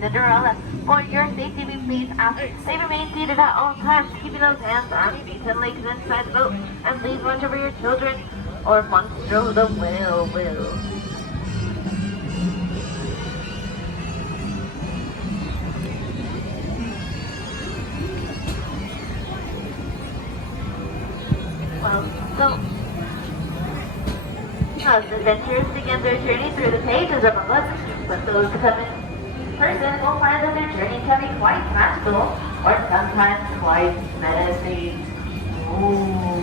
Cinderella. For your safety, we please ask they remain seated at all times, keeping those hands, arms, feet, and legs inside the boat, and please watch over your children, or Monstro the whale will. Well, so as adventurers begin their journey through the pages of a book, but those who come in person will find that their journey can be quite magical, or sometimes quite menacing. Ooh.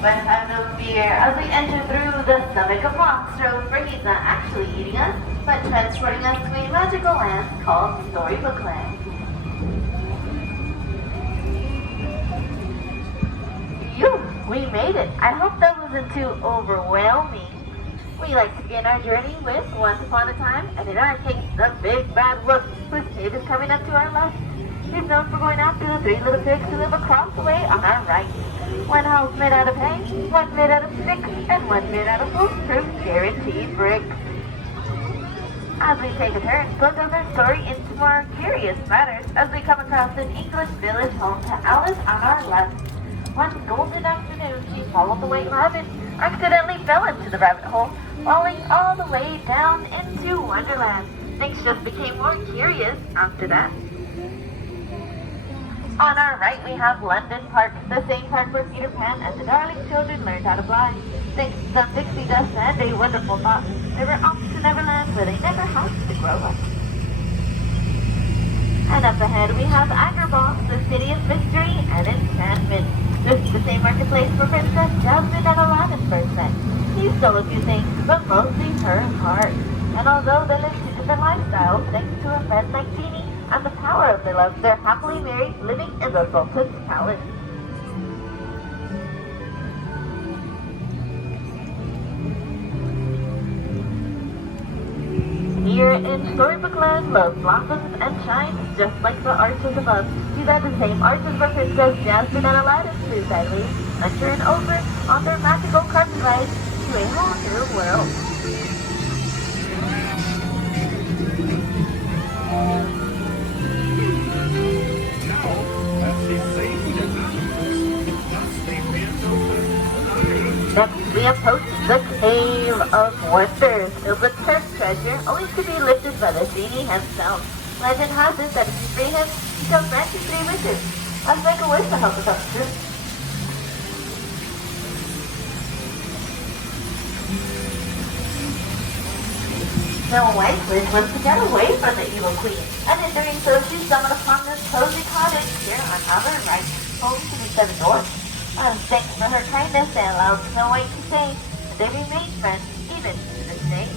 But have no fear, as we enter through the stomach of Monstro, for he's not actually eating us, but transporting us to a magical land called Storybook Land. Phew, we made it. I hope that wasn't too overwhelming. We like to begin our journey with Once Upon a Time, and in our case, the Big Bad Wolf, whose cave is coming up to our left. He's known for going after the three little pigs who live across the way on our right. One house made out of hay, one made out of sticks, and one made out of foolproof guaranteed bricks. As we take a turn, look over our story into more curious matters as we come across an English village home to Alice on our left. One golden afternoon, she followed the white rabbit, accidentally fell into the rabbit hole, falling all the way down into Wonderland. Things just became more curious after that. On our right, we have London Park, the same park where Peter Pan and the darling children learned how to fly. Thanks to some pixie dust and a wonderful thought, they were off to Neverland where they never had to grow up. And up ahead, we have Agrabah, the city of mystery and enchantment. This is the same marketplace where Princess Jasmine and Aladdin first met. He stole a few things, but mostly her heart. And although they lived two different lifestyles, thanks to a friend like Genie and the power of their love, they're happily married, living in the Sultan's palace. Here in Storybook Land, love blossoms and shines just like the arches above. These are the same arches where Princess Jasmine and Aladdin flew sideways, under and over, on their magical carpet ride to a whole new world. Next, we approach the Cave of Wonders, filled with cursed treasure, only to be lifted by the genie himself. Legend has it that if you free him, he shall grant you 3 wishes. Let's make a wish to help us come true. Snow White's wish was to get away from the evil queen, and in doing so, she stumbled upon this cozy cottage here on our right, home to the 7 dwarfs. Thanks for her kindness, they allowed Snow White to stay, and they remain friends even to this day.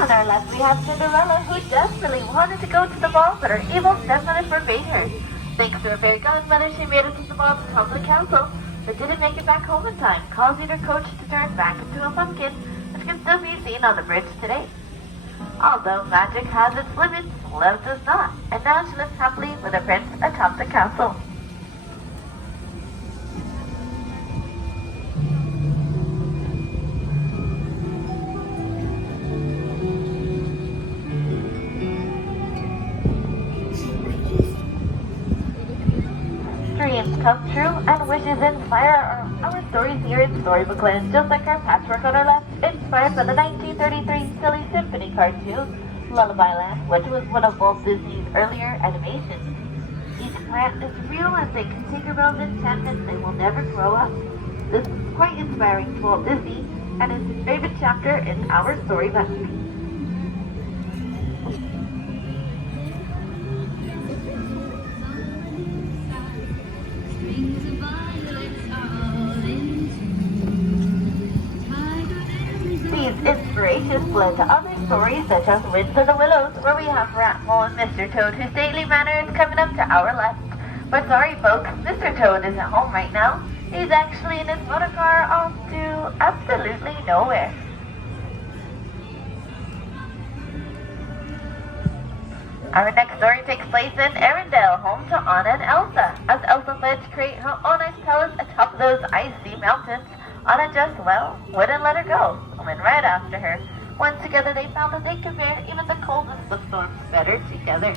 On our left, we have Cinderella, who desperately wanted to go to the ball, but her evil stepmother forbade her. Thanks to her fairy godmother, she made it to the ball to come to the council, but didn't make it back home in time, causing her coach to turn back into a pumpkin, which can still be seen on the bridge today. Although magic has its limits, love does not, and now she lives happily with a prince atop the castle. Dreams come true and wishes inspire our stories here in Storybook Land, just like our patchwork on our left, inspired by the 1933 Silly Symphony cartoon, Lullaby Land, which was one of Walt Disney's earlier animations. Each plant is real as they can Tinkerbell's enchantment they will never grow up. This is quite inspiring to Walt Disney, and is his favorite chapter in our storybook. Inspirations blend to other stories such as Winds of the Willows, where we have Ratmole and Mr. Toad, whose stately manner is coming up to our left. But sorry folks, Mr. Toad isn't home right now. He's actually in his motor car off to absolutely nowhere. Our next story takes place in Arendelle, home to Anna and Elsa. As Elsa fled to create her own ice palace atop of those icy mountains, Anna just, well, wouldn't let her go, coming right after her. Once together, they found that they could bear even the coldest of storms better together.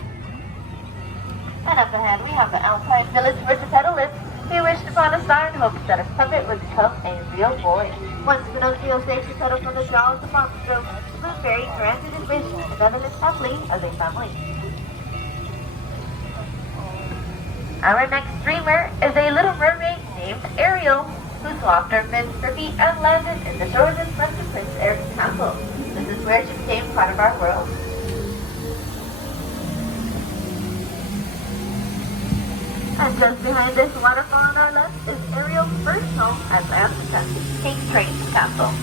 And up ahead, we have the Alpine Village where Geppetto lives. He wished upon a star and hoped that his puppet would become a real boy. Once Pinocchio saved Geppetto from the jaws of the monster, the Blue Fairy granted his wish and then lived happily as a family. Our next dreamer is a little mermaid named Ariel, who swapped her fins for feet and landed in the shores in front of Prince Eric's castle. This is where she became part of our world. And just behind this waterfall on our left is Ariel's first home at Atlantica, King Train's castle.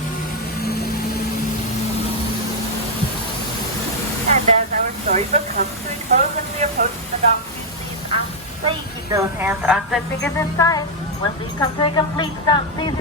And as our storybook comes to a close and we approach the dock, please ask that you keep those hands, arms, and fingers inside. Once we come to a complete stop, please